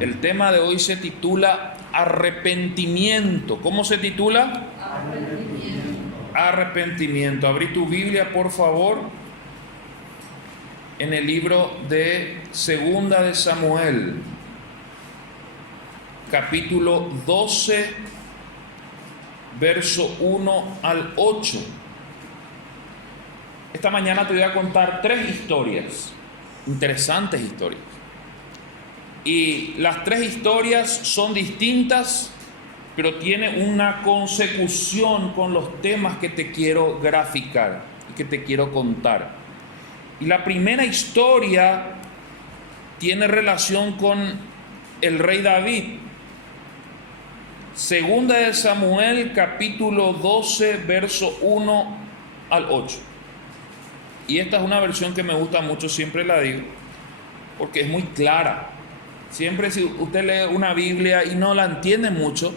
El tema de hoy se titula arrepentimiento. ¿Cómo se titula? Arrepentimiento. Abrí tu Biblia, por favor, en el libro de Segunda de Samuel, capítulo 12, verso 1 al 8. Esta mañana te voy a contar 3 historias, interesantes historias. Y las 3 historias son distintas, pero tienen una consecución con los temas que te quiero graficar y que te quiero contar. Y la primera historia tiene relación con el rey David. Segunda de Samuel, capítulo 12, verso 1 al 8. Y esta es una versión que me gusta mucho, siempre la digo, porque es muy clara. Siempre si usted lee una Biblia y no la entiende mucho,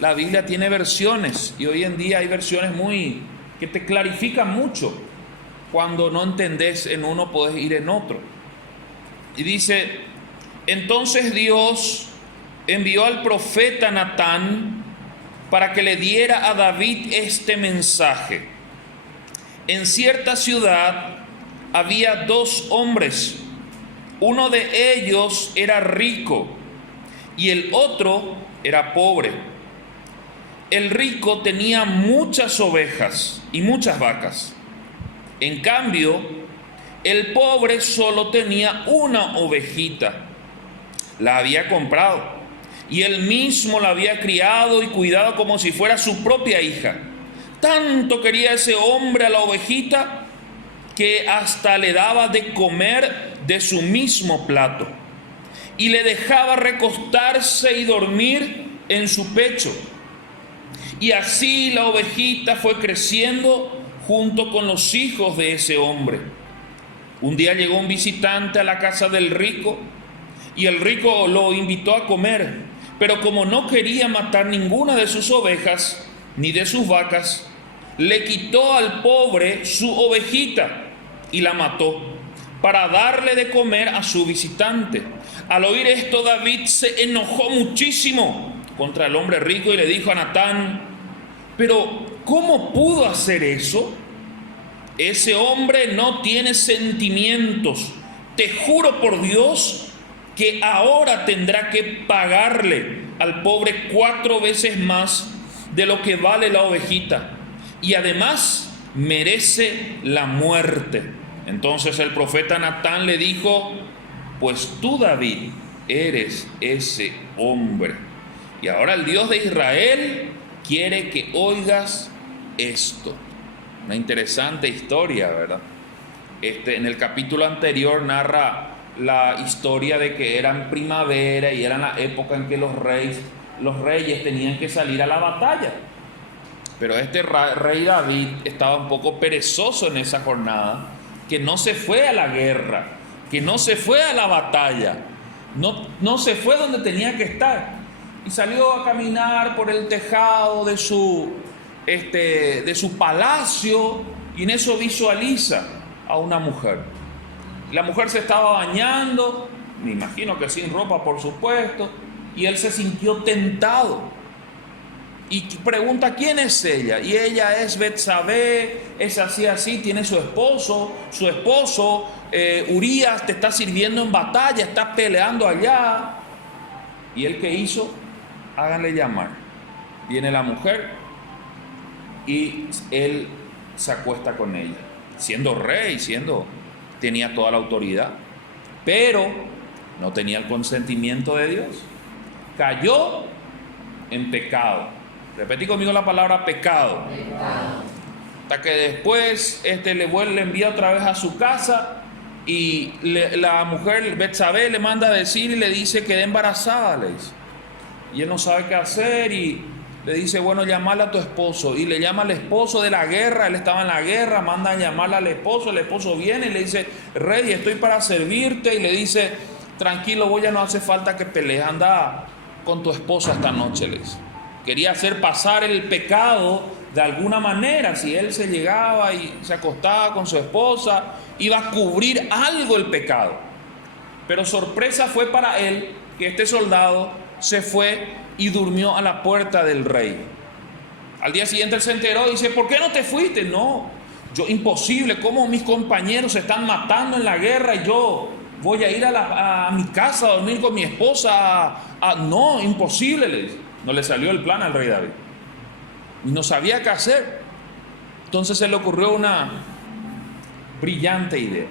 la Biblia tiene versiones, y hoy en día hay versiones que te clarifican mucho. Cuando no entendés en uno, podés ir en otro. Y dice: entonces Dios envió al profeta Natán para que le diera a David este mensaje. En cierta ciudad había 2 hombres. Uno de ellos era rico y el otro era pobre. El rico tenía muchas ovejas y muchas vacas. En cambio, el pobre solo tenía una ovejita. La había comprado y él mismo la había criado y cuidado como si fuera su propia hija. Tanto quería ese hombre a la ovejita que hasta le daba de comer de su mismo plato y le dejaba recostarse y dormir en su pecho. Y así la ovejita fue creciendo junto con los hijos de ese hombre. Un día llegó un visitante a la casa del rico y el rico lo invitó a comer, pero como no quería matar ninguna de sus ovejas ni de sus vacas, le quitó al pobre su ovejita y la mató para darle de comer a su visitante. Al oír esto, David se enojó muchísimo contra el hombre rico y le dijo a Natán: pero ¿cómo pudo hacer eso? Ese hombre no tiene sentimientos. Te juro por Dios que ahora tendrá que pagarle al pobre 4 veces más de lo que vale la ovejita, y además merece la muerte. Entonces el profeta Natán le dijo: pues tú, David, eres ese hombre. Y ahora el Dios de Israel quiere que oigas esto. Una interesante historia, ¿verdad? En el capítulo anterior narra la historia de que eran primavera y era la época en que los reyes tenían que salir a la batalla. Pero este rey David estaba un poco perezoso en esa jornada, que no se fue a la guerra, que no se fue a la batalla, no se fue donde tenía que estar, y salió a caminar por el tejado de su palacio, y en eso visualiza a una mujer. La mujer se estaba bañando, me imagino que sin ropa, por supuesto, y él se sintió tentado. Y pregunta: ¿quién es ella? Y ella es Betsabé, es así, tiene su esposo Urías te está sirviendo en batalla, está peleando allá. ¿Y él qué hizo? Háganle llamar. Viene la mujer y él se acuesta con ella, siendo rey, tenía toda la autoridad, pero no tenía el consentimiento de Dios. Cayó en pecado. Repetí conmigo la palabra pecado. Hasta que después le envía otra vez a su casa, y la mujer Betsabé le manda a decir y le dice: quedé embarazada, le dice. Y él no sabe qué hacer y le dice: bueno, llamale a tu esposo. Y le llama al esposo de la guerra, él estaba en la guerra, manda a llamarle al esposo. El esposo viene y le dice: rey, estoy para servirte. Y le dice: tranquilo, vos ya no hace falta que pelees, anda con tu esposa esta noche, le dice. Quería hacer pasar el pecado de alguna manera. Si él se llegaba y se acostaba con su esposa, iba a cubrir algo el pecado. Pero sorpresa fue para él que este soldado se fue y durmió a la puerta del rey. Al día siguiente él se enteró y dice, ¿por qué no te fuiste? No, imposible, ¿cómo mis compañeros se están matando en la guerra y yo voy a ir a mi casa a dormir con mi esposa? No, imposible, le dice. No le salió el plan al rey David. Y no sabía qué hacer. Entonces se le ocurrió una brillante idea.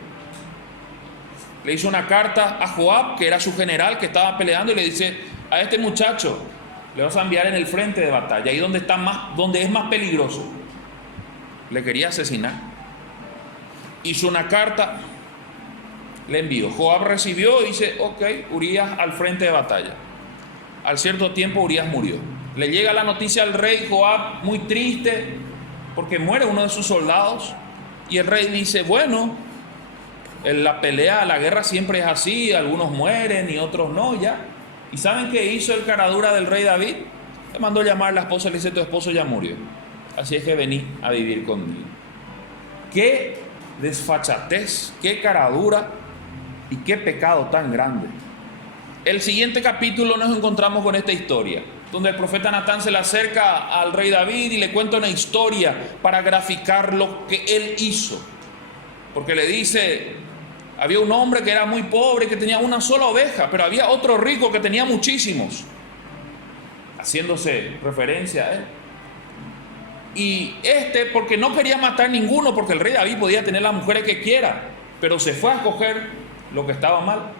Le hizo una carta a Joab, que era su general, que estaba peleando, y le dice, a este muchacho le vas a enviar en el frente de batalla, ahí donde es más peligroso. Le quería asesinar. Hizo una carta, le envió. Joab recibió y dice, ok, Urías al frente de batalla. Al cierto tiempo Urías murió. Le llega la noticia al rey. Joab muy triste porque muere uno de sus soldados, y el rey dice, bueno, en la pelea, la guerra siempre es así, algunos mueren y otros no, ya. ¿Y saben qué hizo el caradura del rey David? Le mandó llamar a la esposa y le dice, tu esposo ya murió, así es que vení a vivir conmigo. Qué desfachatez, qué caradura y qué pecado tan grande. El siguiente capítulo nos encontramos con esta historia, donde el profeta Natán se le acerca al rey David y le cuenta una historia para graficar lo que él hizo. Porque le dice, había un hombre que era muy pobre, que tenía una sola oveja, pero había otro rico que tenía muchísimos, haciéndose referencia a él. Y porque no quería matar ninguno, porque el rey David podía tener las mujeres que quiera, pero se fue a escoger lo que estaba mal.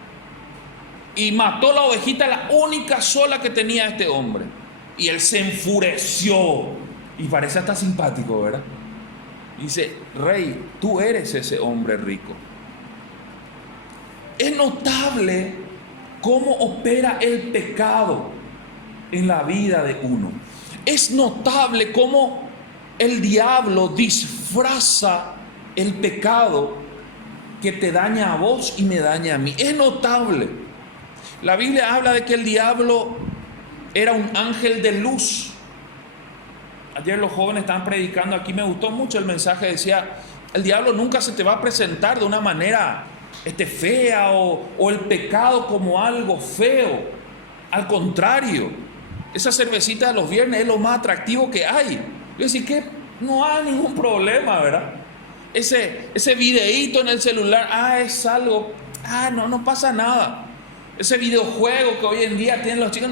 Y mató la ovejita, la única sola que tenía este hombre. Y él se enfureció. Y parece hasta simpático, ¿verdad? Dice, rey, tú eres ese hombre rico. Es notable cómo opera el pecado en la vida de uno. Es notable cómo el diablo disfraza el pecado que te daña a vos y me daña a mí. Es notable. La Biblia habla de que el diablo era un ángel de luz. Ayer los jóvenes estaban predicando, aquí me gustó mucho el mensaje, decía, el diablo nunca se te va a presentar de una manera fea o el pecado como algo feo. Al contrario, esa cervecita de los viernes es lo más atractivo que hay. Yo decía que no hay ningún problema, ¿verdad? Ese videíto en el celular, es algo, no pasa nada. Ese videojuego que hoy en día tienen los chicos,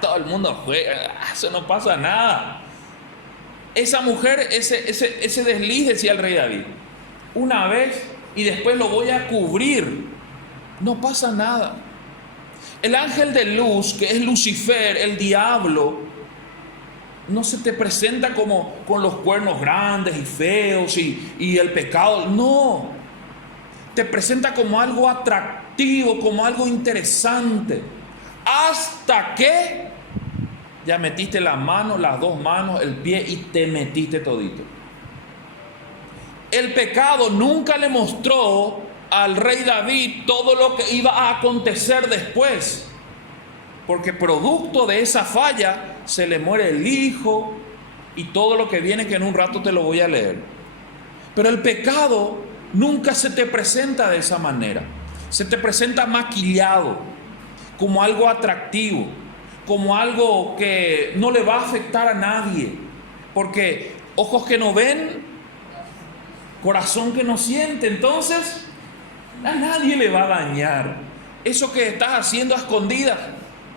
todo el mundo juega, eso no pasa nada. Esa mujer, ese desliz, decía el rey David, una vez y después lo voy a cubrir, no pasa nada. El ángel de luz, que es Lucifer, el diablo, no se te presenta como con los cuernos grandes y feos y el pecado, no. Te presenta como algo atractivo, como algo interesante, hasta que ya metiste la mano, las dos manos, el pie y te metiste todito. El pecado nunca le mostró al rey David todo lo que iba a acontecer después, porque producto de esa falla se le muere el hijo y todo lo que viene, que en un rato te lo voy a leer. Pero el pecado nunca se te presenta de esa manera. Se te presenta maquillado, como algo atractivo, como algo que no le va a afectar a nadie, porque ojos que no ven, corazón que no siente, entonces a nadie le va a dañar. Eso que estás haciendo a escondidas,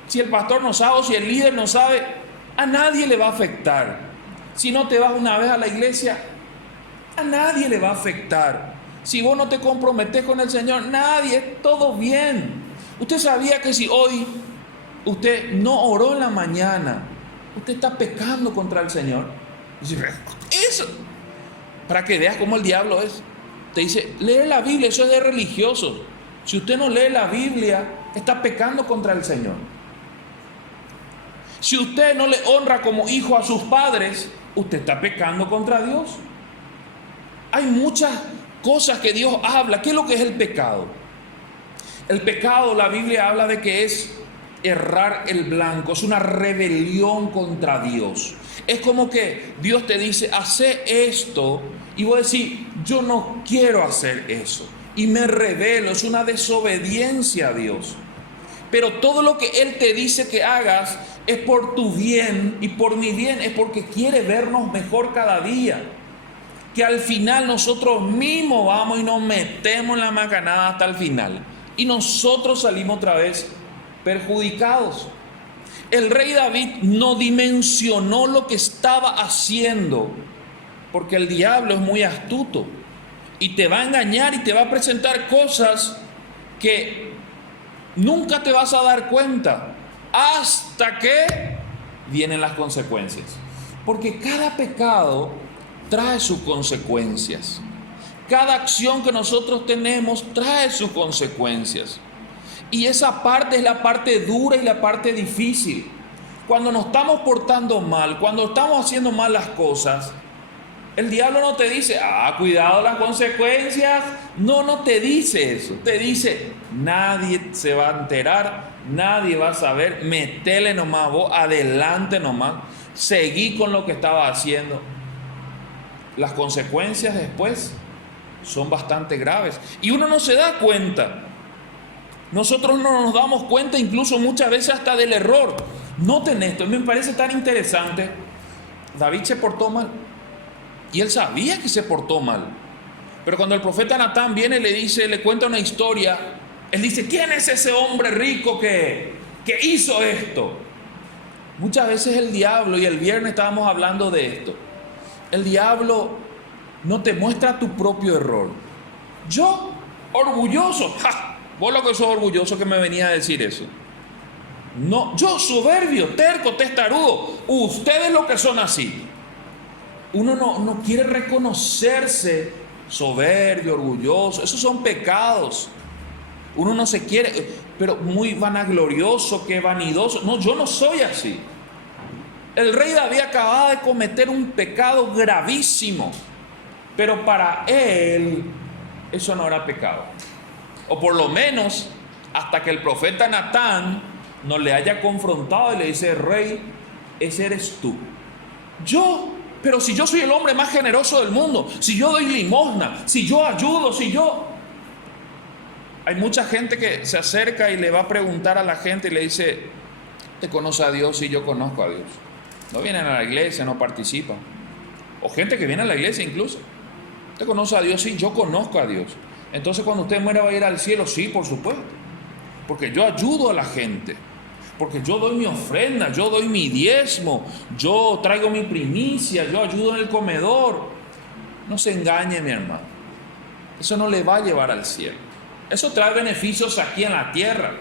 si el pastor no sabe o si el líder no sabe, a nadie le va a afectar. Si no te vas una vez a la iglesia, a nadie le va a afectar. Si vos no te comprometés con el Señor, nadie, todo bien. Usted sabía que si hoy usted no oró en la mañana, usted está pecando contra el Señor. Eso, para que veas cómo el diablo es. Te dice, lee la Biblia, eso es de religiosos. Si usted no lee la Biblia, está pecando contra el Señor. Si usted no le honra como hijo a sus padres, usted está pecando contra Dios. Hay muchas cosas que Dios habla. ¿Qué es lo que es el pecado? El pecado, la Biblia habla de que es errar el blanco, es una rebelión contra Dios. Es como que Dios te dice, hace esto, y vos decís, yo no quiero hacer eso, y me rebelo, es una desobediencia a Dios. Pero todo lo que Él te dice que hagas es por tu bien y por mi bien, es porque quiere vernos mejor cada día. Que al final nosotros mismos vamos y nos metemos en la macanada hasta el final. Y nosotros salimos otra vez perjudicados. El rey David no dimensionó lo que estaba haciendo, porque el diablo es muy astuto y te va a engañar y te va a presentar cosas que nunca te vas a dar cuenta hasta que vienen las consecuencias. Porque cada pecado trae sus consecuencias. Cada acción que nosotros tenemos trae sus consecuencias. Y esa parte es la parte dura y la parte difícil. Cuando nos estamos portando mal, cuando estamos haciendo mal las cosas, el diablo no te dice, cuidado las consecuencias. No, no te dice eso. Te dice, nadie se va a enterar, nadie va a saber, metele nomás vos, adelante nomás, seguí con lo que estaba haciendo. Las consecuencias después son bastante graves y uno no se da cuenta. Nosotros no nos damos cuenta incluso muchas veces hasta del error. Noten esto, me parece tan interesante. David se portó mal y él sabía que se portó mal. Pero cuando el profeta Natán viene y le dice, le cuenta una historia, él dice, ¿quién es ese hombre rico que hizo esto? Muchas veces el diablo, y el viernes estábamos hablando de esto, el diablo no te muestra tu propio error. Yo, orgulloso, vos lo que sos orgulloso que me venía a decir eso. No, yo soberbio, terco, testarudo, ustedes lo que son así. Uno no quiere reconocerse soberbio, orgulloso, esos son pecados. Uno no se quiere, pero muy vanaglorioso, que vanidoso. No, yo no soy así. El rey David acababa de cometer un pecado gravísimo, pero para él eso no era pecado. O por lo menos hasta que el profeta Natán no le haya confrontado y le dice, rey, ese eres tú. Pero si yo soy el hombre más generoso del mundo, si yo doy limosna, si yo ayudo, Hay mucha gente que se acerca y le va a preguntar a la gente y le dice, ¿te conoce a Dios? Sí, yo conozco a Dios. No vienen a la iglesia, no participan. O gente que viene a la iglesia incluso. ¿Te conoce a Dios? Sí, yo conozco a Dios. Entonces cuando usted muera va a ir al cielo. Sí, por supuesto. Porque yo ayudo a la gente. Porque yo doy mi ofrenda, yo doy mi diezmo, yo traigo mi primicia, yo ayudo en el comedor. No se engañe, mi hermano. Eso no le va a llevar al cielo. Eso trae beneficios aquí en la tierra.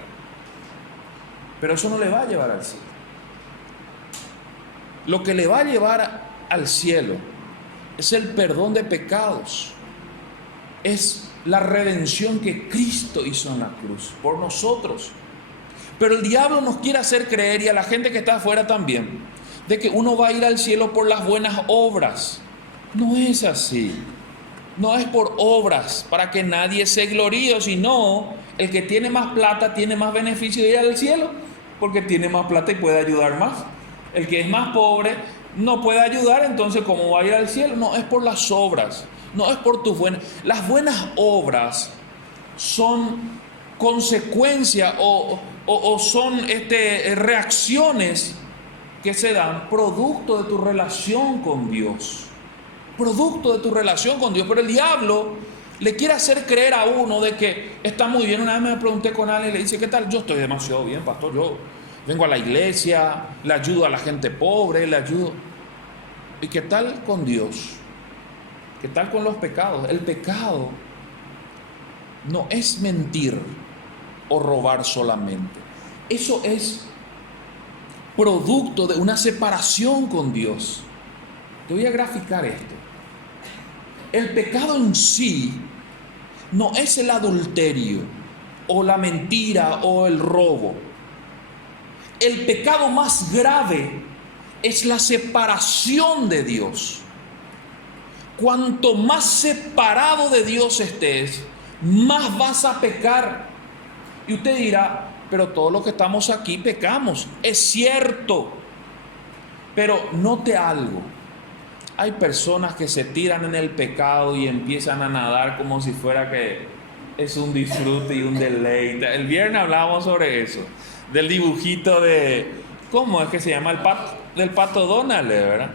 Pero eso no le va a llevar al cielo. Lo que le va a llevar al cielo es el perdón de pecados. Es la redención que Cristo hizo en la cruz por nosotros. Pero el diablo nos quiere hacer creer, y a la gente que está afuera también, de que uno va a ir al cielo por las buenas obras. No es así. No es por obras para que nadie se gloríe, sino el que tiene más plata tiene más beneficio de ir al cielo, porque tiene más plata y puede ayudar más. El que es más pobre no puede ayudar, entonces ¿cómo va a ir al cielo? No, es por las obras, no es por tus buenas. Las buenas obras son consecuencia o son reacciones que se dan producto de tu relación con Dios. Producto de tu relación con Dios. Pero el diablo le quiere hacer creer a uno de que está muy bien. Una vez me pregunté con alguien y le dice, ¿qué tal? Yo estoy demasiado bien, pastor. Yo vengo a la iglesia, le ayudo a la gente pobre, le ayudo. ¿Y qué tal con Dios? ¿Qué tal con los pecados? El pecado no es mentir o robar solamente. Eso es producto de una separación con Dios. Te voy a graficar esto. El pecado en sí no es el adulterio o la mentira o el robo. El pecado más grave es la separación de Dios. Cuanto más separado de Dios estés, más vas a pecar. Y usted dirá, pero todos los que estamos aquí pecamos. Es cierto. Pero note algo. Hay personas que se tiran en el pecado y empiezan a nadar como si fuera que es un disfrute y un deleite. El viernes hablábamos sobre eso, del dibujito de, ¿cómo es que se llama? Del pato Donald, ¿verdad?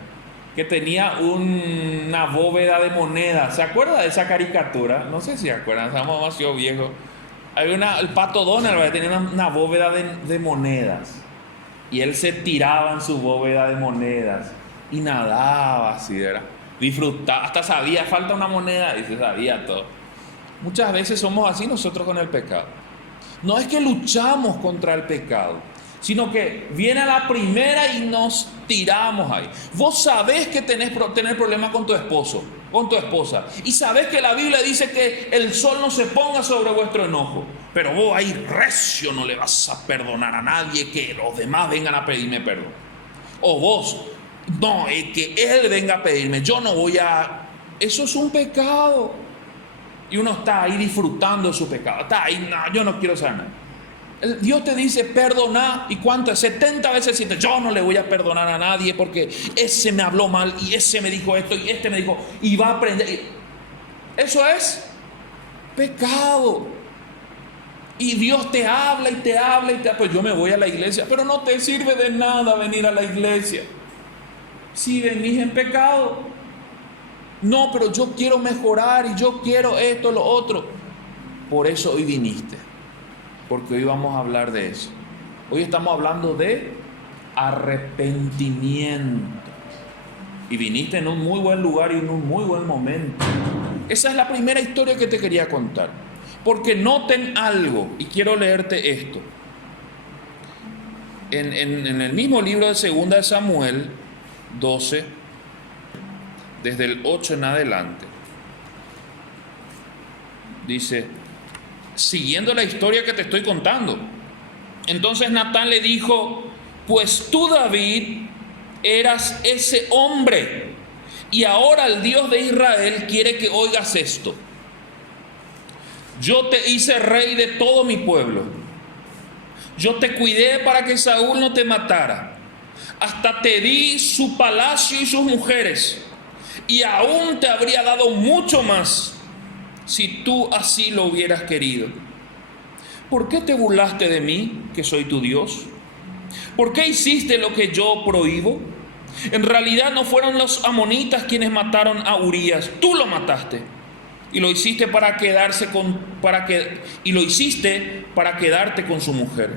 Que tenía una bóveda de monedas. ¿Se acuerda de esa caricatura? No sé si se acuerdan, estamos demasiado viejos. El pato Donald, ¿verdad? Tenía una bóveda de monedas. Y él se tiraba en su bóveda de monedas y nadaba así, ¿verdad? Disfrutaba, hasta sabía, falta una moneda y se sabía todo. Muchas veces somos así nosotros con el pecado. No es que luchamos contra el pecado, sino que viene a la primera y nos tiramos ahí. Vos sabés que tenés problemas con tu esposo, con tu esposa, y sabés que la Biblia dice que el sol no se ponga sobre vuestro enojo, pero vos ahí recio no le vas a perdonar a nadie, que los demás vengan a pedirme perdón. O vos, no, es que él venga a pedirme, yo no voy a... Eso es un pecado. Y uno está ahí disfrutando de su pecado. Está ahí, no, yo no quiero saber nada. Dios te dice, perdona. ¿Y cuánto? 70 veces siete. Yo no le voy a perdonar a nadie porque ese me habló mal y ese me dijo esto y este me dijo. Y va a aprender. Eso es pecado. Y Dios te habla y te habla y te habla. Pues yo me voy a la iglesia. Pero no te sirve de nada venir a la iglesia si venís en pecado. No, pero yo quiero mejorar y yo quiero esto, lo otro. Por eso hoy viniste, porque hoy vamos a hablar de eso. Hoy estamos hablando de arrepentimiento. Y viniste en un muy buen lugar y en un muy buen momento. Esa es la primera historia que te quería contar. Porque noten algo, y quiero leerte esto. En el mismo libro de 2 de Samuel 12, desde el 8 en adelante, dice, siguiendo la historia que te estoy contando. Entonces Natán le dijo, pues tú, David, eras ese hombre, y ahora el Dios de Israel quiere que oigas esto. Yo te hice rey de todo mi pueblo. Yo te cuidé para que Saúl no te matara. Hasta te di su palacio y sus mujeres. Y aún te habría dado mucho más si tú así lo hubieras querido. ¿Por qué te burlaste de mí, que soy tu Dios? ¿Por qué hiciste lo que yo prohíbo? En realidad no fueron los amonitas quienes mataron a Urías, tú lo mataste. Y lo hiciste para quedarte con su mujer.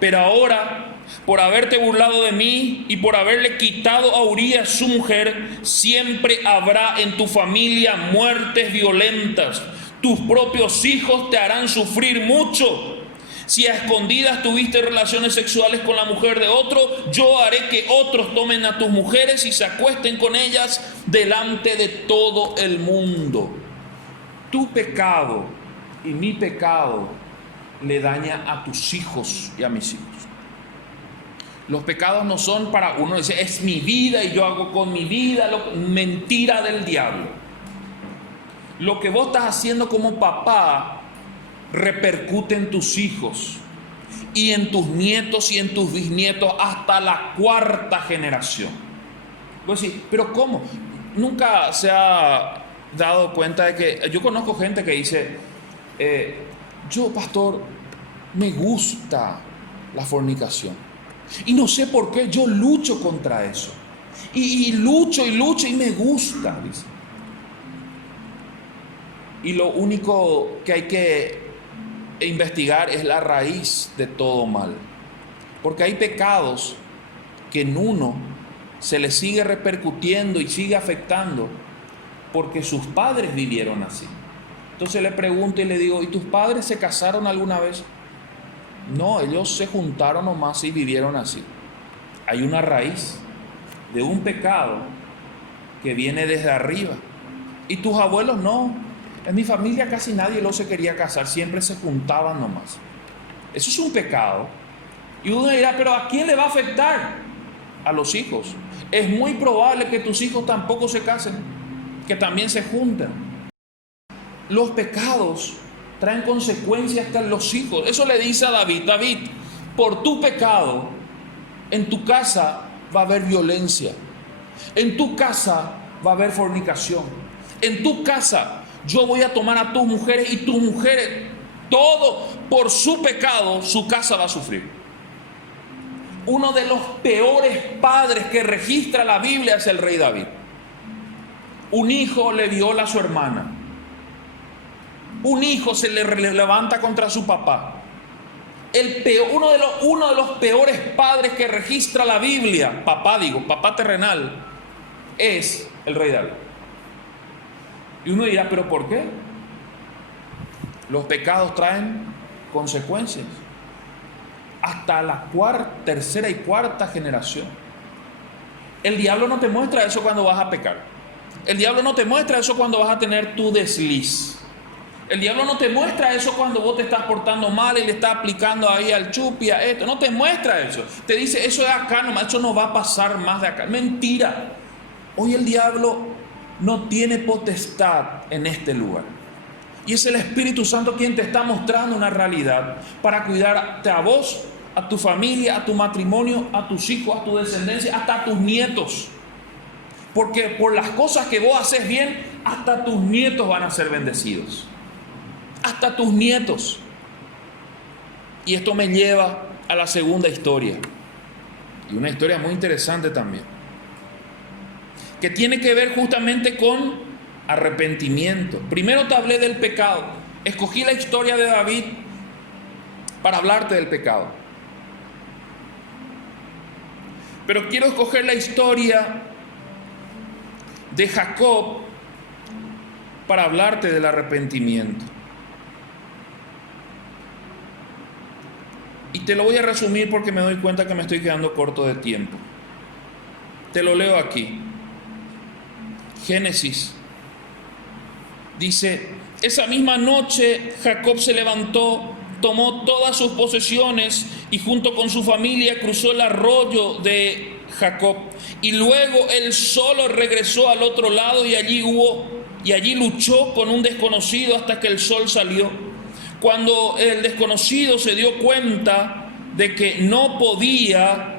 Pero ahora, por haberte burlado de mí y por haberle quitado a Urías su mujer, siempre habrá en tu familia muertes violentas. Tus propios hijos te harán sufrir mucho. Si a escondidas tuviste relaciones sexuales con la mujer de otro, yo haré que otros tomen a tus mujeres y se acuesten con ellas delante de todo el mundo. Tu pecado y mi pecado le daña a tus hijos y a mis hijos. Los pecados no son para uno, dice, es mi vida y yo hago con mi vida, mentira del diablo. Lo que vos estás haciendo como papá repercute en tus hijos y en tus nietos y en tus bisnietos hasta la 4ª generación. Vos decís, ¿pero cómo? Nunca se ha dado cuenta de que, yo conozco gente que dice, yo, pastor, me gusta la fornicación y no sé por qué yo lucho contra eso y lucho y me gusta, dice. Y lo único que hay que investigar es la raíz de todo mal, porque hay pecados que en uno se le sigue repercutiendo y sigue afectando porque sus padres vivieron así. Entonces le pregunto y le digo, ¿y tus padres se casaron alguna vez? No, ellos se juntaron nomás y vivieron así. Hay una raíz de un pecado que viene desde arriba. Y tus abuelos no. En mi familia casi nadie se quería casar, siempre se juntaban nomás. Eso es un pecado. Y uno dirá, ¿pero a quién le va a afectar? A los hijos. Es muy probable que tus hijos tampoco se casen, que también se junten. Los pecados traen consecuencias hasta en los hijos. Eso le dice a David, David, por tu pecado, en tu casa va a haber violencia. En tu casa va a haber fornicación. En tu casa Yo voy a tomar a tus mujeres y tus mujeres, todo por su pecado, su casa va a sufrir. Uno de los peores padres que registra la Biblia es el rey David. Un hijo le viola a su hermana. Un hijo se le levanta contra su papá. Uno de los peores padres que registra la Biblia, papá terrenal, es el rey David. Y uno dirá, ¿pero por qué? Los pecados traen consecuencias. Hasta la tercera y cuarta generación. El diablo no te muestra eso cuando vas a pecar. El diablo no te muestra eso cuando vas a tener tu desliz. El diablo no te muestra eso cuando vos te estás portando mal y le estás aplicando ahí al chupi, a esto. No te muestra eso. Te dice, eso es acá nomás, eso no va a pasar más de acá. Mentira. Hoy el diablo no tiene potestad en este lugar. Y es el Espíritu Santo quien te está mostrando una realidad para cuidarte a vos, a tu familia, a tu matrimonio, a tus hijos, a tu descendencia, hasta a tus nietos. Porque por las cosas que vos haces bien, hasta tus nietos van a ser bendecidos. Hasta tus nietos. Y esto me lleva a la segunda historia. Y una historia muy interesante también. Que tiene que ver justamente con arrepentimiento. Primero te hablé del pecado. Escogí la historia de David para hablarte del pecado. Pero quiero escoger la historia de Jacob para hablarte del arrepentimiento. Y te lo voy a resumir porque me doy cuenta que me estoy quedando corto de tiempo. Te lo leo aquí. Génesis. Dice, esa misma noche Jacob se levantó, tomó todas sus posesiones y junto con su familia cruzó el arroyo de Jacob. Y luego él solo regresó al otro lado y allí luchó con un desconocido hasta que el sol salió. Cuando el desconocido se dio cuenta de que no podía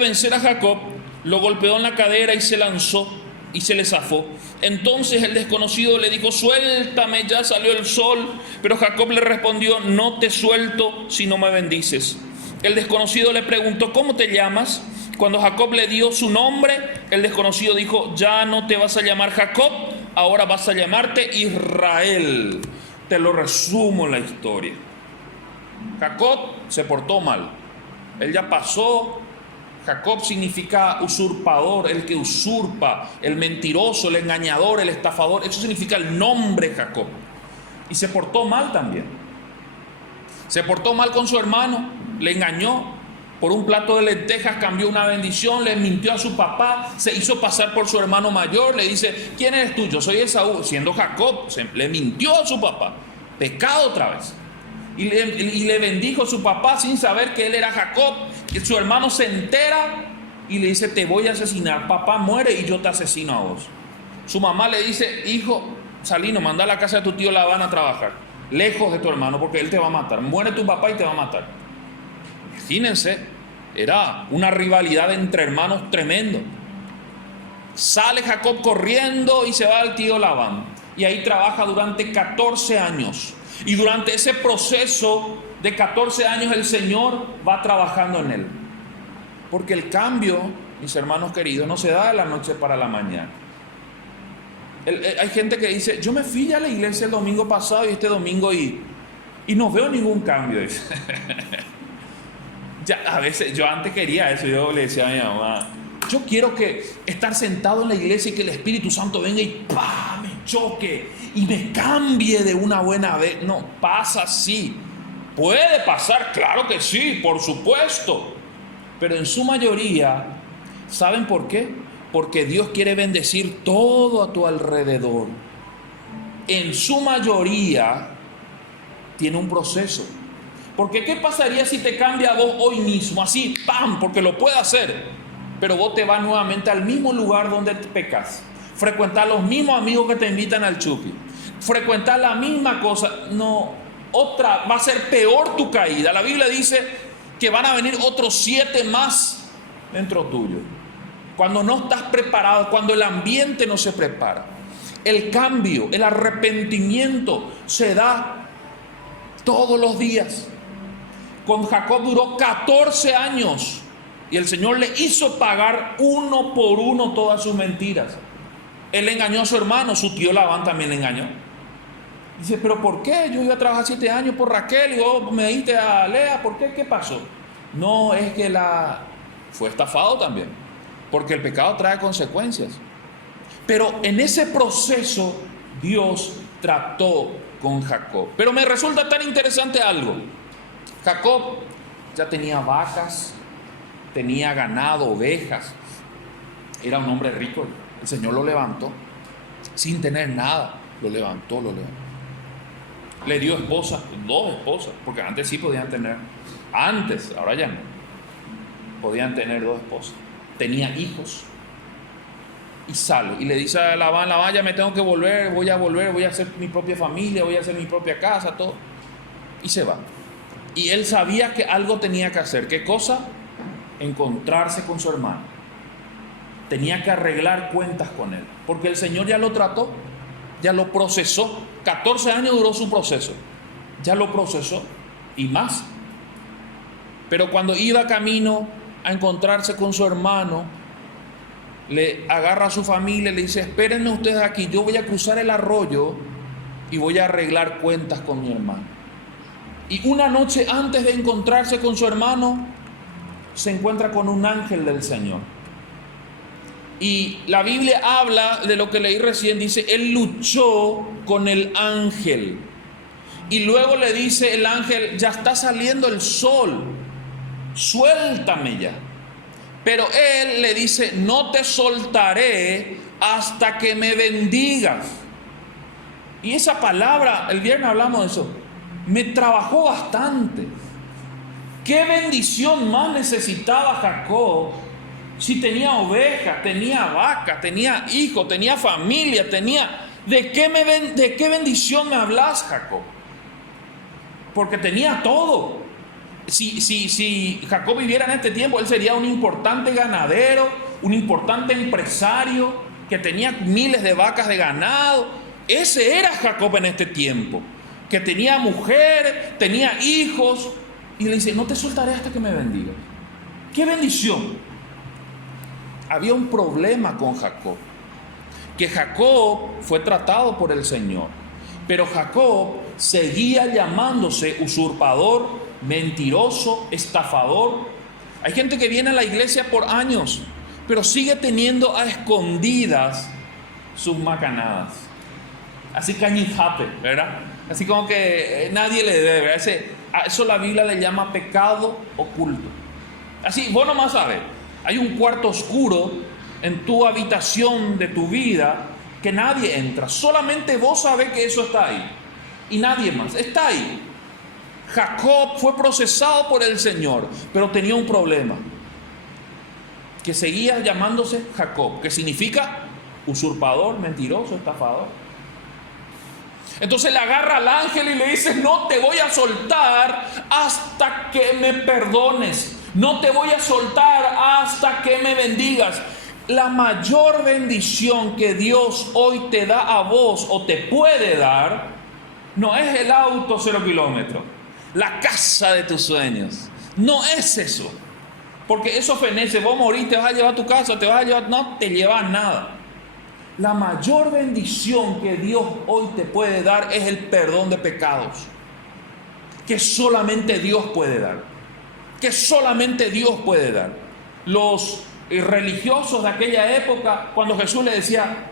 vencer a Jacob, lo golpeó en la cadera y se lanzó y se le zafó. Entonces el desconocido le dijo, suéltame, ya salió el sol. Pero Jacob le respondió, no te suelto si no me bendices. El desconocido le preguntó, ¿cómo te llamas? Cuando Jacob le dio su nombre, el desconocido dijo, ya no te vas a llamar Jacob, ahora vas a llamarte Israel. Te lo resumo la historia. Jacob se portó mal. Él ya pasó. Jacob significa usurpador, el que usurpa, el mentiroso, el engañador, el estafador. Eso significa el nombre Jacob. Y se portó mal también. Se portó mal con su hermano, le engañó. Por un plato de lentejas cambió una bendición, le mintió a su papá, se hizo pasar por su hermano mayor, le dice, ¿quién eres tú? Yo soy Esaú, siendo Jacob, le mintió a su papá, pecado otra vez. Y le bendijo a su papá sin saber que él era Jacob. Y su hermano se entera y le dice, te voy a asesinar, papá muere y yo te asesino a vos. Su mamá le dice, hijo, Salino, manda a la casa de tu tío Labán a trabajar, lejos de tu hermano, porque él te va a matar, muere tu papá y te va a matar. Imagínense, era una rivalidad entre hermanos tremendo. Sale Jacob corriendo y se va al tío Labán. Y ahí trabaja durante 14 años. Y durante ese proceso de 14 años el Señor va trabajando en él. Porque el cambio, mis hermanos queridos, no se da de la noche para la mañana. Hay gente que dice, yo me fui a la iglesia el domingo pasado y este domingo y no veo ningún cambio. Dice. Ya, a veces yo antes quería eso, yo le decía a mi mamá, yo quiero estar sentado en la iglesia y que el Espíritu Santo venga y ¡pah! Me choque y me cambie de una buena vez. No, pasa así. Puede pasar, claro que sí, por supuesto. Pero en su mayoría, ¿saben por qué? Porque Dios quiere bendecir todo a tu alrededor. En su mayoría tiene un proceso. Porque ¿qué pasaría si te cambia a vos hoy mismo? Así, ¡pam! Porque lo puede hacer. Pero vos te vas nuevamente al mismo lugar donde te pecas. Frecuentar los mismos amigos que te invitan al chupi. Frecuentar la misma cosa. No, otra, va a ser peor tu caída. La Biblia dice que van a venir otros 7 más dentro tuyo. cuando no estás preparado, cuando el ambiente no se prepara. El cambio, el arrepentimiento se da todos los días. Con Jacob duró 14 años y el Señor le hizo pagar uno por uno todas sus mentiras. Él engañó a su hermano, su tío Labán también le engañó. Dice, ¿pero por qué? Yo iba a trabajar 7 años por Raquel y vos me diste a Lea, ¿por qué? ¿Qué pasó? No, es que fue estafado también, porque el pecado trae consecuencias. Pero en ese proceso Dios trató con Jacob. Pero me resulta tan interesante algo. Jacob ya tenía vacas, tenía ganado, ovejas. Era un hombre rico. El Señor lo levantó sin tener nada. Lo levantó. Le dio esposa, 2 esposas, porque antes sí podían tener. Antes, ahora ya no. Podían tener 2 esposas. Tenía hijos. Y sale. Y le dice a Labán, ya me tengo que volver, voy a hacer mi propia familia, voy a hacer mi propia casa, todo. Y se va. Y él sabía que algo tenía que hacer. ¿Qué cosa? Encontrarse con su hermano. Tenía que arreglar cuentas con él. Porque el Señor ya lo trató, ya lo procesó. 14 años duró su proceso. Ya lo procesó y más. Pero cuando iba camino a encontrarse con su hermano, le agarra a su familia y le dice, espérenme ustedes aquí, yo voy a cruzar el arroyo y voy a arreglar cuentas con mi hermano. Y una noche antes de encontrarse con su hermano, se encuentra con un ángel del Señor. Y la Biblia habla de lo que leí recién, dice, él luchó con el ángel. Y luego le dice el ángel, ya está saliendo el sol, suéltame ya. Pero él le dice, no te soltaré hasta que me bendigas. Y esa palabra, el viernes hablamos de eso, me trabajó bastante. ¿Qué bendición más necesitaba Jacob si tenía ovejas, tenía vacas, tenía hijos, tenía familia, tenía... ¿De qué bendición me hablas, Jacob? Porque tenía todo. Si Jacob viviera en este tiempo, él sería un importante ganadero, un importante empresario que tenía miles de vacas de ganado. Ese era Jacob en este tiempo, que tenía mujer, tenía hijos, y le dice, no te soltaré hasta que me bendigas. ¡Qué bendición! Había un problema con Jacob, que Jacob fue tratado por el Señor, pero Jacob seguía llamándose usurpador, mentiroso, estafador. Hay gente que viene a la iglesia por años, pero sigue teniendo a escondidas sus macanadas. Así cañijape, ¿verdad? Así como que nadie le debe, ¿verdad? A eso la Biblia le llama pecado oculto. Así, vos nomás sabes, hay un cuarto oscuro en tu habitación de tu vida que nadie entra. Solamente vos sabés que eso está ahí. Y nadie más, está ahí. Jacob fue procesado por el Señor, pero tenía un problema, que seguía llamándose Jacob, que significa usurpador, mentiroso, estafador. Entonces le agarra al ángel y le dice, no te voy a soltar hasta que me perdones, no te voy a soltar hasta que me bendigas. La mayor bendición que Dios hoy te da a vos o te puede dar, no es el auto 0 kilómetros, la casa de tus sueños. No es eso. Porque eso fenece. Vos morís, te vas a llevar a tu casa, te vas a llevar... No te llevas nada. La mayor bendición que Dios hoy te puede dar es el perdón de pecados. Que solamente Dios puede dar. Que solamente Dios puede dar. Los religiosos de aquella época, cuando Jesús le decía,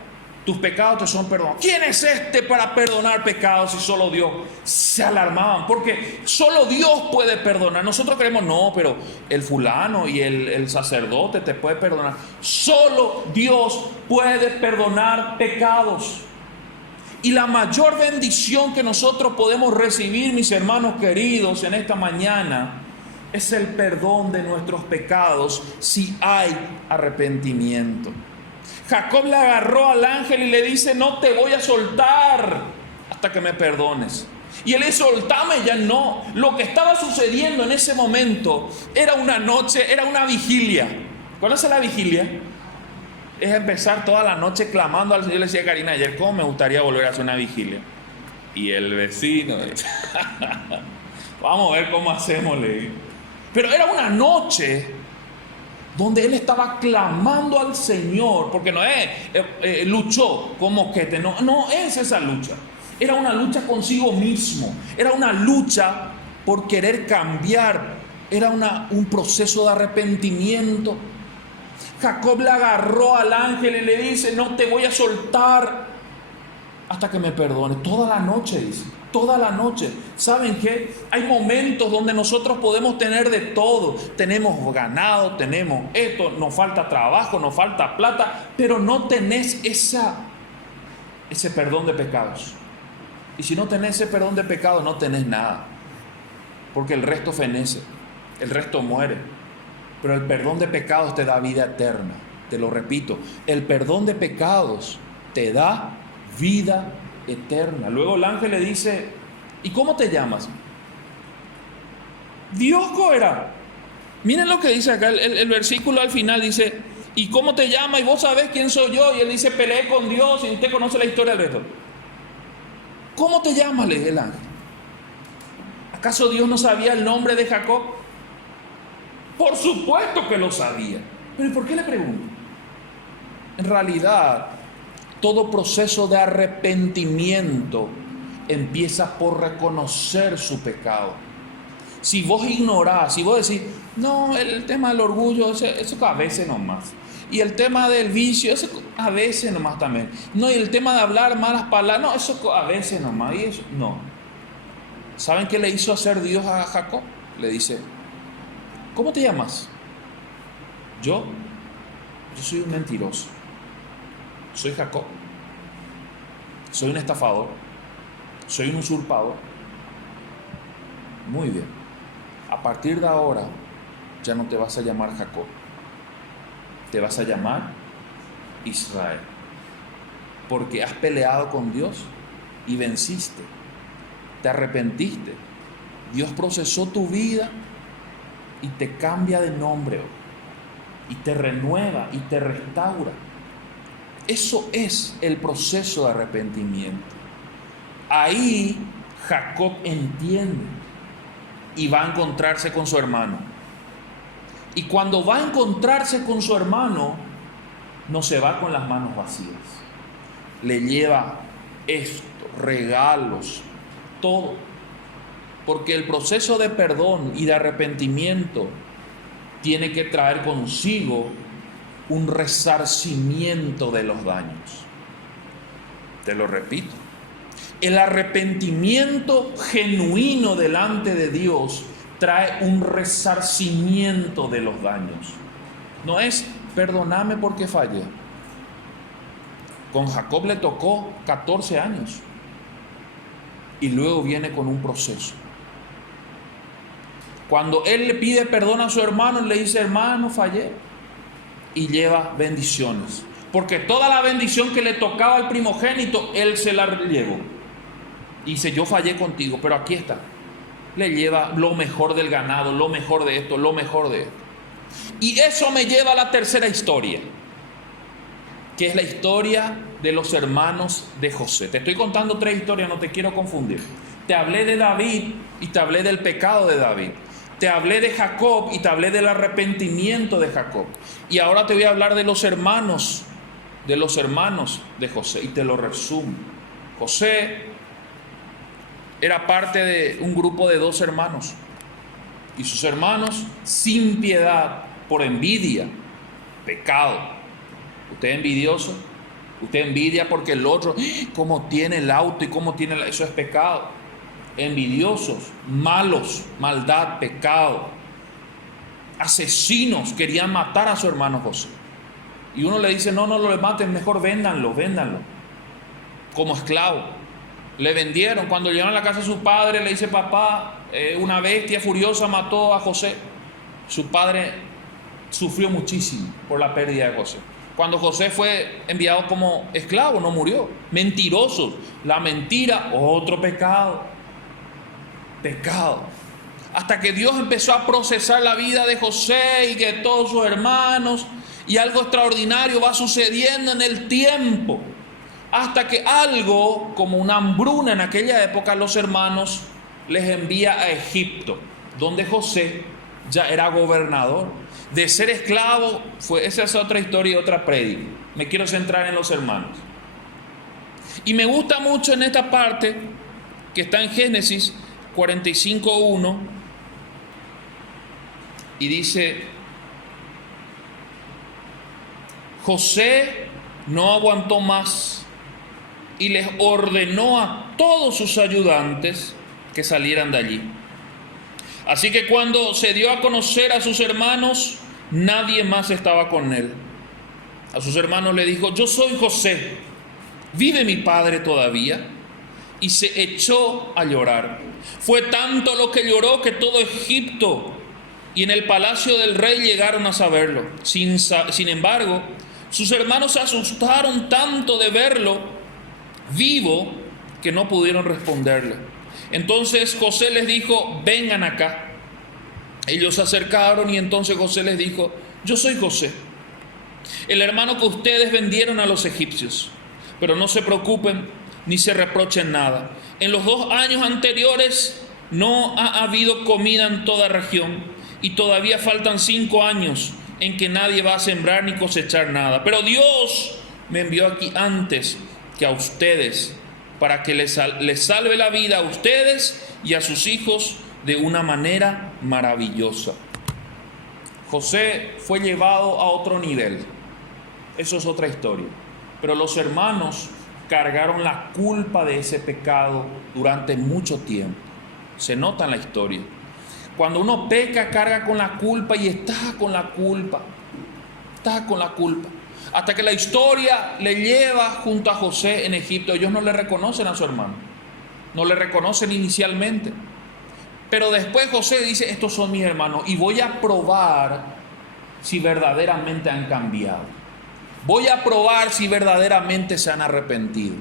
tus pecados te son perdonados. ¿Quién es este para perdonar pecados si solo Dios? Se alarmaban porque solo Dios puede perdonar. Nosotros creemos, no, pero el fulano y el sacerdote te puede perdonar. Solo Dios puede perdonar pecados. Y la mayor bendición que nosotros podemos recibir, mis hermanos queridos, en esta mañana, es el perdón de nuestros pecados si hay arrepentimiento. Jacob le agarró al ángel y le dice, no te voy a soltar hasta que me perdones. Y él le dice, soltame ya no. Lo que estaba sucediendo en ese momento era una noche, era una vigilia. ¿Conoce la vigilia? Es empezar toda la noche clamando al Señor. Le decía a Karina ayer, ¿cómo me gustaría volver a hacer una vigilia? Y el vecino, vamos a ver cómo hacemos, le digo. Pero era una noche donde él estaba clamando al Señor, porque no es luchó como que no es esa lucha. Era una lucha consigo mismo, era una lucha por querer cambiar, era un proceso de arrepentimiento. Jacob le agarró al ángel y le dice, no te voy a soltar hasta que me perdone. Toda la noche, dice, toda la noche. ¿Saben qué? Hay momentos donde nosotros podemos tener de todo. Tenemos ganado, tenemos esto, nos falta trabajo, nos falta plata, pero no tenés ese perdón de pecados. Y si no tenés ese perdón de pecados, no tenés nada. Porque el resto fenece, el resto muere. Pero el perdón de pecados te da vida eterna. Te lo repito, el perdón de pecados te da vida eterna. Luego el ángel le dice, ¿y cómo te llamas? Diosco era. Miren lo que dice acá, el versículo al final dice, ¿y cómo te llamas? Y vos sabés quién soy yo. Y él dice, peleé con Dios. Y usted conoce la historia del resto. ¿Cómo te llamas? Le dice el ángel. ¿Acaso Dios no sabía el nombre de Jacob? Por supuesto que lo sabía. Pero ¿y por qué le pregunto? En realidad, todo proceso de arrepentimiento empieza por reconocer su pecado. Si vos ignorás, si vos decís, no, el tema del orgullo, eso a veces nomás. Y el tema del vicio, eso a veces nomás también. No, y el tema de hablar malas palabras, no, eso a veces nomás. Y eso, no. ¿Saben qué le hizo hacer Dios a Jacob? Le dice, ¿cómo te llamas? Yo soy un mentiroso. Soy Jacob. Soy un estafador. Soy un usurpador. Muy bien. A partir de ahora ya no te vas a llamar Jacob. Te vas a llamar Israel. Porque has peleado con Dios y venciste. Te arrepentiste. Dios procesó tu vida y te cambia de nombre. Y te renueva y te restaura. Eso es el proceso de arrepentimiento. Ahí Jacob entiende y va a encontrarse con su hermano. Y cuando va a encontrarse con su hermano, no se va con las manos vacías. Le lleva esto, regalos, todo. Porque el proceso de perdón y de arrepentimiento tiene que traer consigo un resarcimiento de los daños. Te lo repito. El arrepentimiento genuino delante de Dios trae un resarcimiento de los daños. No es perdóname porque fallé. Con Jacob le tocó 14 años y luego viene con un proceso. Cuando él le pide perdón a su hermano, le dice, hermano, fallé. Y lleva bendiciones. Porque toda la bendición que le tocaba al primogénito, él se la llevó. Y dice, yo fallé contigo, pero aquí está. Le lleva lo mejor del ganado, lo mejor de esto, lo mejor de esto. Y eso me lleva a la tercera historia, que es la historia de los hermanos de José. Te estoy contando 3 historias, no te quiero confundir. Te hablé de David y te hablé del pecado de David. Te hablé de Jacob y te hablé del arrepentimiento de Jacob. Y ahora te voy a hablar de los hermanos de José. Y te lo resumo. José era parte de un grupo de 2 hermanos. Y sus hermanos, sin piedad, por envidia, pecado. ¿Usted es envidioso? Usted envidia porque el otro, cómo tiene el auto y cómo tiene eso es pecado. Envidiosos, malos, maldad, pecado. Asesinos, querían matar a su hermano José. Y uno le dice, no lo maten, mejor véndanlo. Como esclavo. Le vendieron. Cuando llegaron a la casa de su padre, le dice, papá, una bestia furiosa mató a José. Su padre sufrió muchísimo por la pérdida de José. Cuando José fue enviado como esclavo, no murió. Mentirosos. La mentira, otro pecado. Hasta que Dios empezó a procesar la vida de José y de todos sus hermanos. Y algo extraordinario va sucediendo en el tiempo, hasta que algo como una hambruna en aquella época los hermanos les envía a Egipto, donde José ya era gobernador. De ser esclavo, esa es otra historia y otra prédica. Me quiero centrar en los hermanos. Y me gusta mucho en esta parte que está en Génesis 45:1 y dice: José no aguantó más y les ordenó a todos sus ayudantes que salieran de allí. Así que cuando se dio a conocer a sus hermanos, nadie más estaba con él. A sus hermanos le dijo: yo soy José, ¿vive mi padre todavía? Y se echó a llorar. Fue tanto lo que lloró que todo Egipto y en el palacio del rey llegaron a saberlo. Sin embargo, sus hermanos se asustaron tanto de verlo vivo que no pudieron responderle. Entonces José les dijo: vengan acá. Ellos se acercaron y entonces José les dijo: yo soy José, el hermano que ustedes vendieron a los egipcios. Pero no se preocupen ni se reprochen nada. En los 2 años anteriores no ha habido comida en toda región y todavía faltan 5 años en que nadie va a sembrar ni cosechar nada. Pero Dios me envió aquí antes que a ustedes, para que les salve la vida a ustedes y a sus hijos de una manera maravillosa. José fue llevado a otro nivel. Eso es otra historia. Pero los hermanos cargaron la culpa de ese pecado durante mucho tiempo. Se nota en la historia. Cuando uno peca, carga con la culpa y está con la culpa. Está con la culpa. Hasta que la historia le lleva junto a José en Egipto. Ellos no le reconocen a su hermano. No le reconocen inicialmente. Pero después José dice: estos son mis hermanos y voy a probar si verdaderamente han cambiado. Voy a probar si verdaderamente se han arrepentido.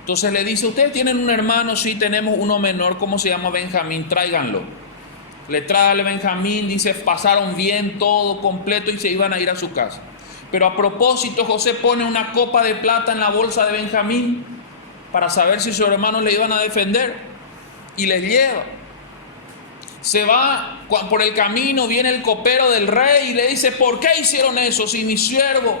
Entonces le dice: ustedes tienen un hermano. Sí, tenemos uno menor. ¿Cómo se llama? Benjamín. Tráiganlo. Le trae a Benjamín. Dice: pasaron bien todo completo y se iban a ir a su casa. Pero a propósito, José pone una copa de plata en la bolsa de Benjamín para saber si sus hermanos le iban a defender, y les lleva. Se va por el camino, viene el copero del rey y le dice: ¿por qué hicieron eso? Si mi siervo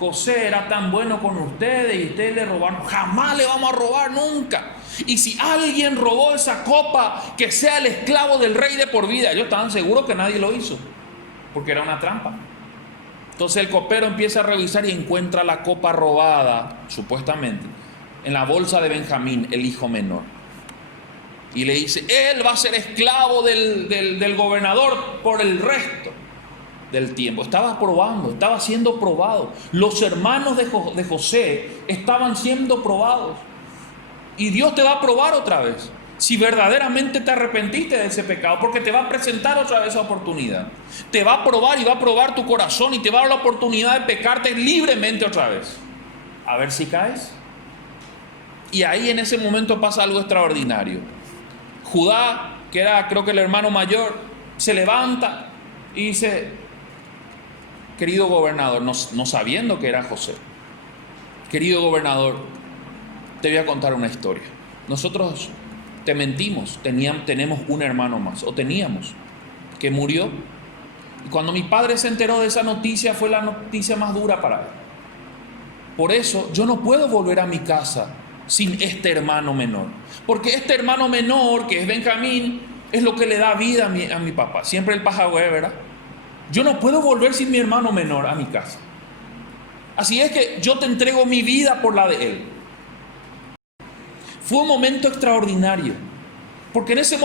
José era tan bueno con ustedes y ustedes le robaron. Jamás le vamos a robar, nunca. Y si alguien robó esa copa, que sea el esclavo del rey de por vida. Ellos estaban seguros que nadie lo hizo, porque era una trampa. Entonces el copero empieza a revisar y encuentra la copa robada, supuestamente, en la bolsa de Benjamín, el hijo menor. Y le dice: él va a ser esclavo del gobernador por el resto del tiempo. Estaba probando, estaba siendo probado. Los hermanos de José estaban siendo probados. Y Dios te va a probar otra vez, si verdaderamente te arrepentiste de ese pecado, porque te va a presentar otra vez esa oportunidad. Te va a probar y va a probar tu corazón y te va a dar la oportunidad de pecarte libremente otra vez. A ver si caes. Y ahí en ese momento pasa algo extraordinario. Judá, que era creo que el hermano mayor, se levanta y dice: querido gobernador, no sabiendo que era José, querido gobernador, te voy a contar una historia. Nosotros te mentimos, tenemos un hermano más, o teníamos, que murió. Y cuando mi padre se enteró de esa noticia, fue la noticia más dura para él. Por eso yo no puedo volver a mi casa sin este hermano menor, porque este hermano menor, que es Benjamín, es lo que le da vida a mi papá. Siempre el pajagüe, ¿verdad? Yo no puedo volver sin mi hermano menor a mi casa. Así es que yo te entrego mi vida por la de él. Fue un momento extraordinario, porque en ese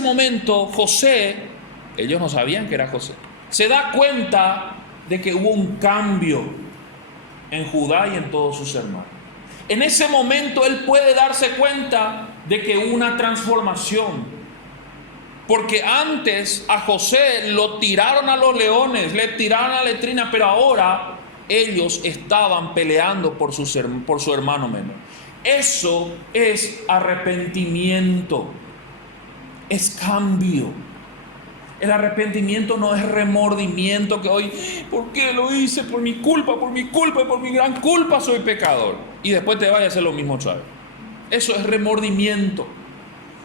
momento José, ellos no sabían que era José, se da cuenta de que hubo un cambio en Judá y en todos sus hermanos. En ese momento él puede darse cuenta de que hubo una transformación, porque antes a José lo tiraron a los leones, le tiraron a la letrina, pero ahora ellos estaban peleando por su hermano menor. Eso es arrepentimiento, es cambio. El arrepentimiento no es remordimiento que hoy, ¿por qué lo hice? Por mi culpa, por mi gran culpa soy pecador. Y después te vayas a hacer lo mismo otra vez. Eso es remordimiento.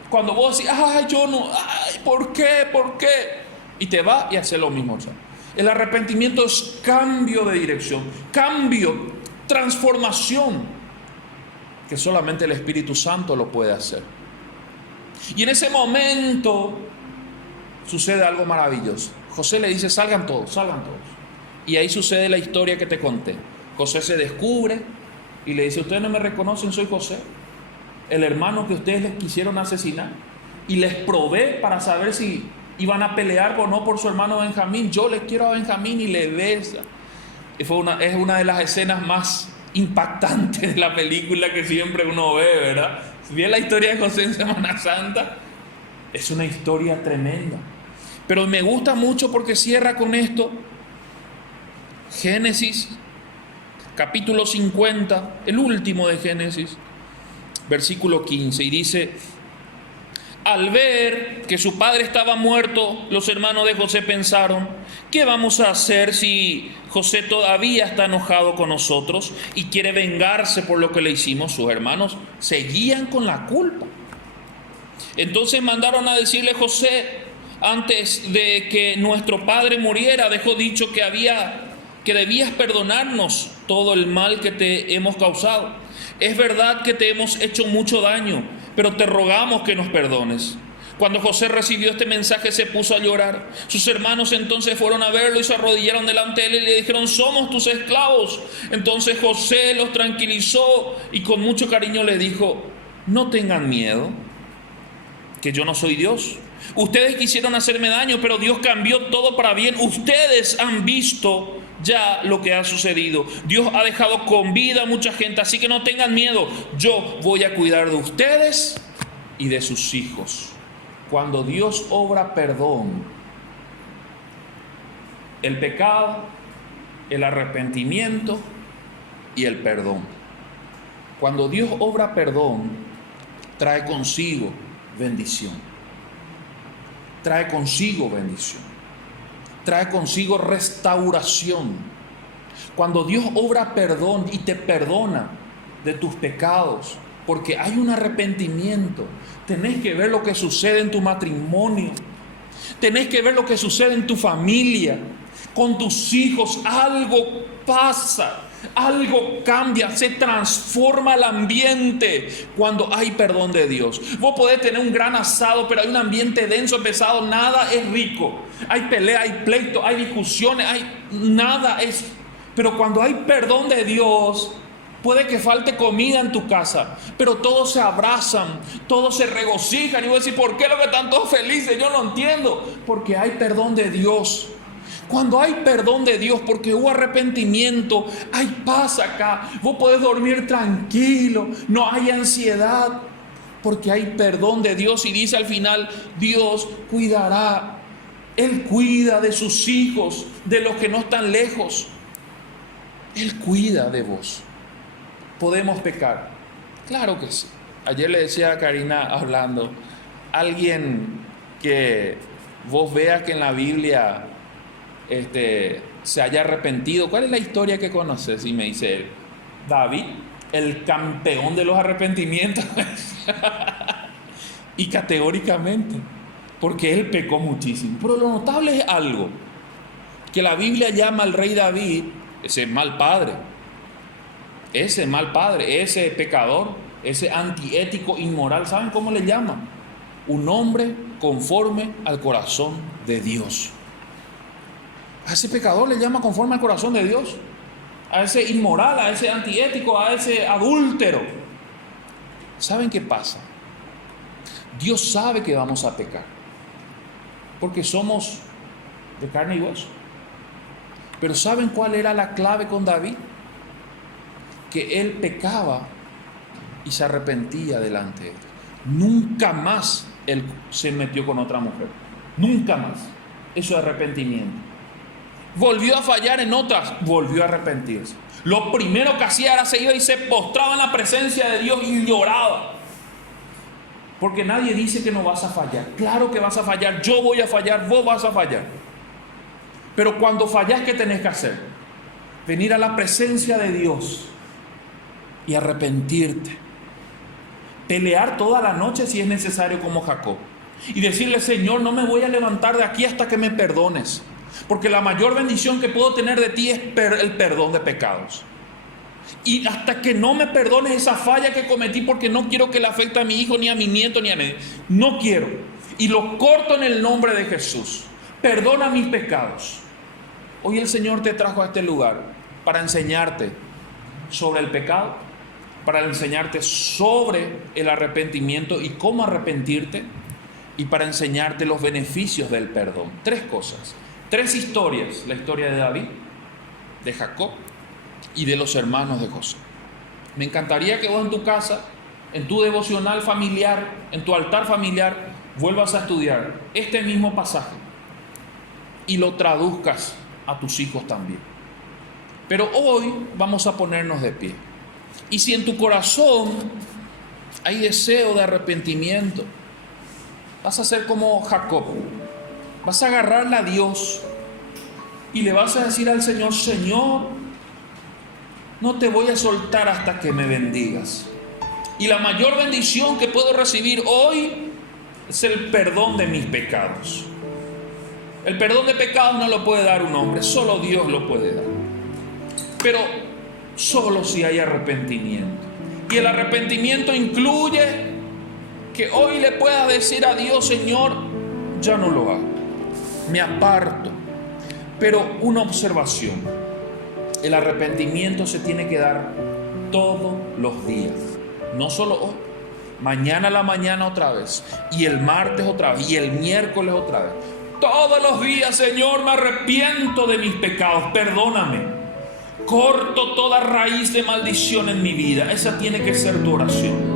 Cuando vos decís, ay, yo no, ay, ¿por qué? Y te vas y haces lo mismo otra vez. El arrepentimiento es cambio de dirección, cambio, transformación, que solamente el Espíritu Santo lo puede hacer. Y en ese momento sucede algo maravilloso. José le dice, salgan todos. Y ahí sucede la historia que te conté. José se descubre y le dice, ustedes no me reconocen, soy José, el hermano que ustedes les quisieron asesinar. Y les probé para saber si iban a pelear o no por su hermano Benjamín. Yo les quiero a Benjamín, y le besa. Es una de las escenas más impactantes de la película que siempre uno ve, ¿verdad? Si bien la historia de José en Semana Santa, es una historia tremenda. Pero me gusta mucho porque cierra con esto. Génesis, capítulo 50, el último de Génesis, versículo 15, y dice: al ver que su padre estaba muerto, los hermanos de José pensaron, ¿qué vamos a hacer si José todavía está enojado con nosotros y quiere vengarse por lo que le hicimos? Sus hermanos seguían con la culpa. Entonces mandaron a decirle: José, antes de que nuestro padre muriera, dejó dicho que debías perdonarnos todo el mal que te hemos causado. Es verdad que te hemos hecho mucho daño, pero te rogamos que nos perdones. Cuando José recibió este mensaje, se puso a llorar. Sus hermanos entonces fueron a verlo y se arrodillaron delante de él y le dijeron: somos tus esclavos. Entonces José los tranquilizó y con mucho cariño les dijo: no tengan miedo, que yo no soy Dios. Ustedes quisieron hacerme daño, pero Dios cambió todo para bien. Ustedes han visto ya lo que ha sucedido. Dios ha dejado con vida a mucha gente, así que no tengan miedo. Yo voy a cuidar de ustedes y de sus hijos. Cuando Dios obra perdón, el pecado, el arrepentimiento y el perdón. Cuando Dios obra perdón, trae consigo bendición. Trae consigo bendición. Trae consigo restauración. Cuando Dios obra perdón y te perdona de tus pecados, porque hay un arrepentimiento, tenés que ver lo que sucede en tu matrimonio, tenés que ver lo que sucede en tu familia, con tus hijos. Algo pasa, algo cambia, se transforma el ambiente cuando hay perdón de Dios. Vos podés tener un gran asado, pero hay un ambiente denso, pesado, nada es rico. Hay pelea, hay pleito, hay discusiones, nada es. Pero cuando hay perdón de Dios, puede que falte comida en tu casa, pero todos se abrazan, todos se regocijan. Y vos decís: ¿por qué lo que están todos felices? Yo no entiendo. Porque hay perdón de Dios. Cuando hay perdón de Dios, porque hubo arrepentimiento, hay paz acá. Vos podés dormir tranquilo, no hay ansiedad, porque hay perdón de Dios. Y dice al final: Dios cuidará. Él cuida de sus hijos, de los que no están lejos. Él cuida de vos. ¿Podemos pecar? Claro que sí. Ayer le decía a Karina, hablando, alguien que vos veas que en la Biblia se haya arrepentido. ¿Cuál es la historia que conoces? Y me dice él: David, el campeón de los arrepentimientos. Y categóricamente, porque él pecó muchísimo. Pero lo notable es algo, que la Biblia llama al rey David ese mal padre, ese pecador, ese antiético, inmoral. ¿Saben cómo le llaman? Un hombre conforme al corazón de Dios. A ese pecador le llama conforme al corazón de Dios. A ese inmoral, a ese antiético, a ese adúltero. ¿Saben qué pasa? Dios sabe que vamos a pecar, porque somos de carne y hueso. Pero ¿saben cuál era la clave con David? Que él pecaba y se arrepentía delante de él. Nunca más él se metió con otra mujer. Nunca más. Eso es arrepentimiento. Volvió a fallar en otras, volvió a arrepentirse. Lo primero que hacía era se iba y se postraba en la presencia de Dios y lloraba. Porque nadie dice que no vas a fallar. Claro que vas a fallar, yo voy a fallar, vos vas a fallar. Pero cuando fallas, ¿qué tenés que hacer? Venir a la presencia de Dios y arrepentirte. Pelear toda la noche si es necesario, como Jacob. Y decirle: Señor, no me voy a levantar de aquí hasta que me perdones. Porque la mayor bendición que puedo tener de ti es el perdón de pecados. Y hasta que no me perdones esa falla que cometí, porque no quiero que le afecte a mi hijo, ni a mi nieto, ni a nadie. No quiero. Y lo corto en el nombre de Jesús. Perdona mis pecados. Hoy el Señor te trajo a este lugar para enseñarte sobre el pecado, para enseñarte sobre el arrepentimiento y cómo arrepentirte, y para enseñarte los beneficios del perdón. 3 cosas, 3 historias: la historia de David, de Jacob y de los hermanos de José. Me encantaría que vos en tu casa, en tu devocional familiar, en tu altar familiar, vuelvas a estudiar este mismo pasaje y lo traduzcas a tus hijos también. Pero hoy vamos a ponernos de pie. Y si en tu corazón hay deseo de arrepentimiento, vas a ser como Jacob. Vas a agarrarle a Dios y le vas a decir al Señor: Señor, no te voy a soltar hasta que me bendigas. Y la mayor bendición que puedo recibir hoy es el perdón de mis pecados. El perdón de pecados no lo puede dar un hombre, solo Dios lo puede dar. Pero solo si hay arrepentimiento. Y el arrepentimiento incluye que hoy le puedas decir a Dios: Señor, ya no lo hago, me aparto. Pero una observación: el arrepentimiento se tiene que dar todos los días, no solo hoy. Mañana a la mañana otra vez, y el martes otra vez, y el miércoles otra vez. Todos los días: Señor, me arrepiento de mis pecados, perdóname. Corto toda raíz de maldición en mi vida. Esa tiene que ser tu oración.